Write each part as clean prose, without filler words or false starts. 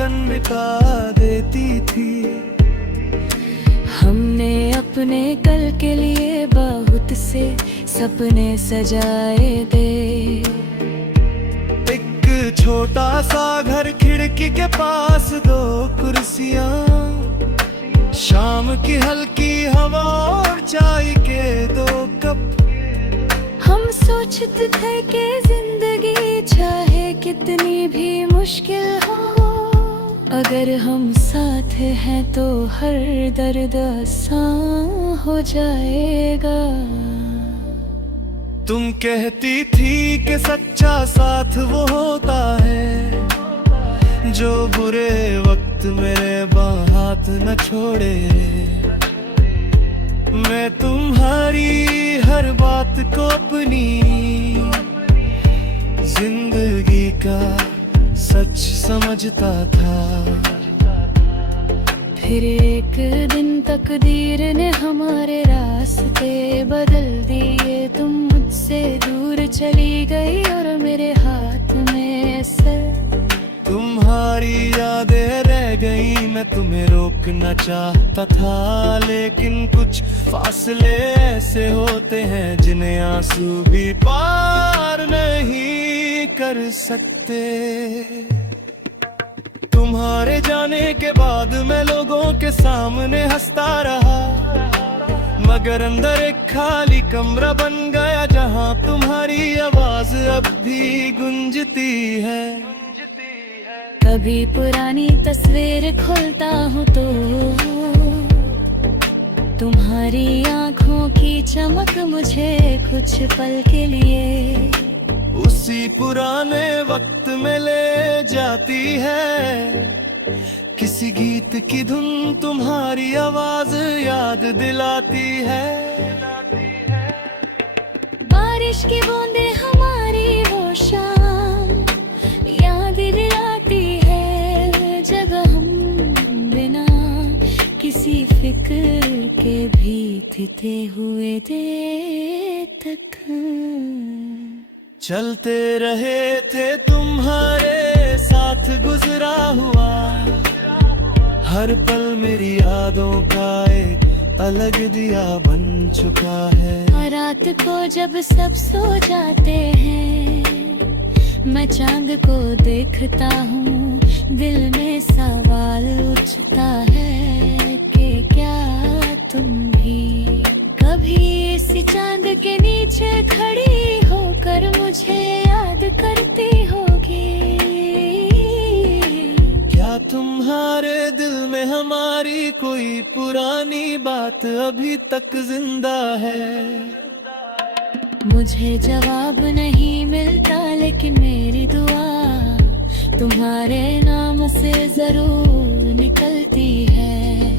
धड़कन मिटा देती थी। हमने अपने कल के लिए बहुत से सपने सजाए थे। एक छोटा सा घर, खिड़की के पास दो कुर्सियां, शाम की हल्की हवा और चाय के दो कप। हम सोचते थे कि जिंदगी चाहे कितनी भी मुश्किल हो, अगर हम साथ हैं तो हर दर्द आसान हो जाएगा। तुम कहती थी कि सच्चा साथ वो होता है जो बुरे वक्त मेरे बाएं हाथ न छोड़े। मैं तुम्हारी हर बात को अपनी जिंदगी का सच समझता था। फिर एक दिन तकदीर ने हमारे रास्ते बदल दिए। तुम मुझसे दूर चली गई और मेरे हाथ में सर। तुम्हारी यादें रह गई, मैं तुम्हें रोकना चाहता था, लेकिन कुछ फासले ऐसे होते हैं जिन्हें आंसू भी पार नहीं कर सकते। तुम्हारे जाने के बाद मैं लोगों के सामने हंसता रहा, मगर अंदर एक खाली कमरा बन गया जहां तुम्हारी आवाज अब भी गूंजती है। कभी पुरानी तस्वीर खोलता हूँ तो तुम्हारी आंखों की चमक मुझे कुछ पल के लिए उसी पुराने वक्त में ले जाती है। किसी गीत की धुन तुम्हारी आवाज याद दिलाती है। बारिश की बूंदें हमारी वो शाम याद दिलाती है, जगह हम बिना किसी फिक्र के भीगते हुए देर तक चलते रहे थे। तुम्हारे साथ गुजरा हुआ हर पल मेरी यादों का एक अलग दिया बन चुका है। रात को जब सब सो जाते हैं मैं चांद को देखता हूँ, दिल में सवाल उठता है कि क्या तुम भी कभी इसी चांद के नीचे खड़ी होकर मुझे याद करती होगी। क्या तुम्हारे दिल में हमारी कोई पुरानी बात अभी तक जिंदा है? मुझे जवाब नहीं मिलता, लेकिन मेरी दुआ तुम्हारे नाम से जरूर निकलती है।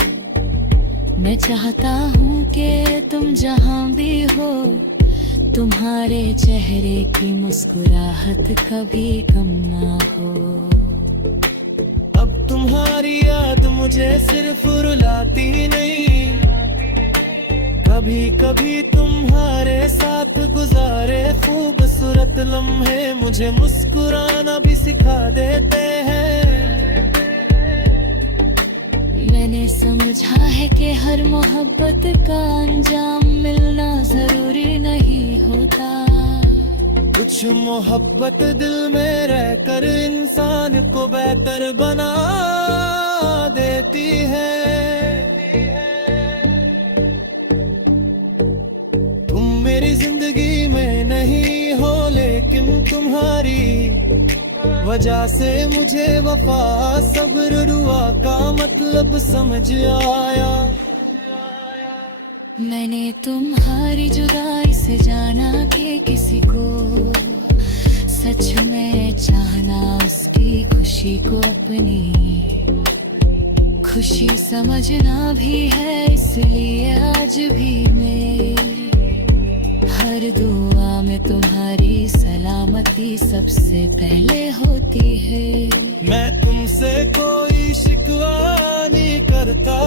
मैं चाहता हूँ कि तुम जहाँ भी हो, तुम्हारे चेहरे की मुस्कुराहट कभी कम ना हो। अब तुम्हारी याद मुझे सिर्फ रुलाती नहीं, कभी कभी तुम्हारे साथ गुजारे खूबसूरत लम्हे मुझे मुस्कुराना भी सिखा देते हैं। मैंने समझा है कि हर मोहब्बत का अंजाम मिलना जरूरी नहीं होता। कुछ मोहब्बत दिल में रहकर इंसान को बेहतर बना देती है। तुम मेरी जिंदगी में नहीं हो, लेकिन तुम्हारी वजह से मुझे वफा सब्र रुआ का मतलब समझ आया। मैंने तुम्हारी जुदाई से जाना कि किसी को सच में चाहना उसकी खुशी को अपनी खुशी समझना भी है। इसलिए आज भी मेरी हर दुआ में तुम्हारी सलामती सबसे पहले होती है। मैं तुमसे कोई शिकवा नहीं करता,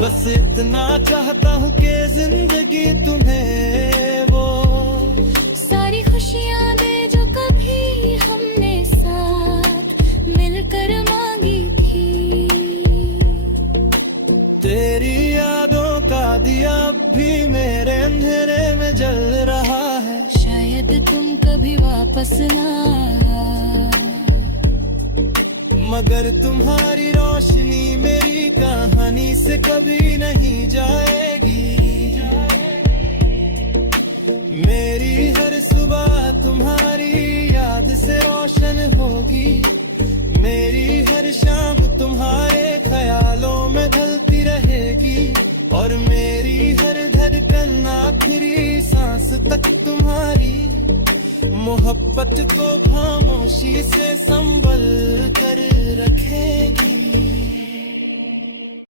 बस इतना चाहता हूँ कि जिंदगी तुम्हें वो सारी खुशियाँ दे जो कभी हमने साथ मिल बसना। मगर तुम्हारी रोशनी मेरी कहानी से कभी नहीं जाएगी। मेरी हर सुबह तुम्हारी याद से रोशन होगी। मेरी हर शाम तुम्हारे ख्यालों में ढलती रहेगी। और मेरी हर धड़कन आखिरी सांस तक तुम्हारी मोहब्बत को खामोशी से संभल कर रखेगी।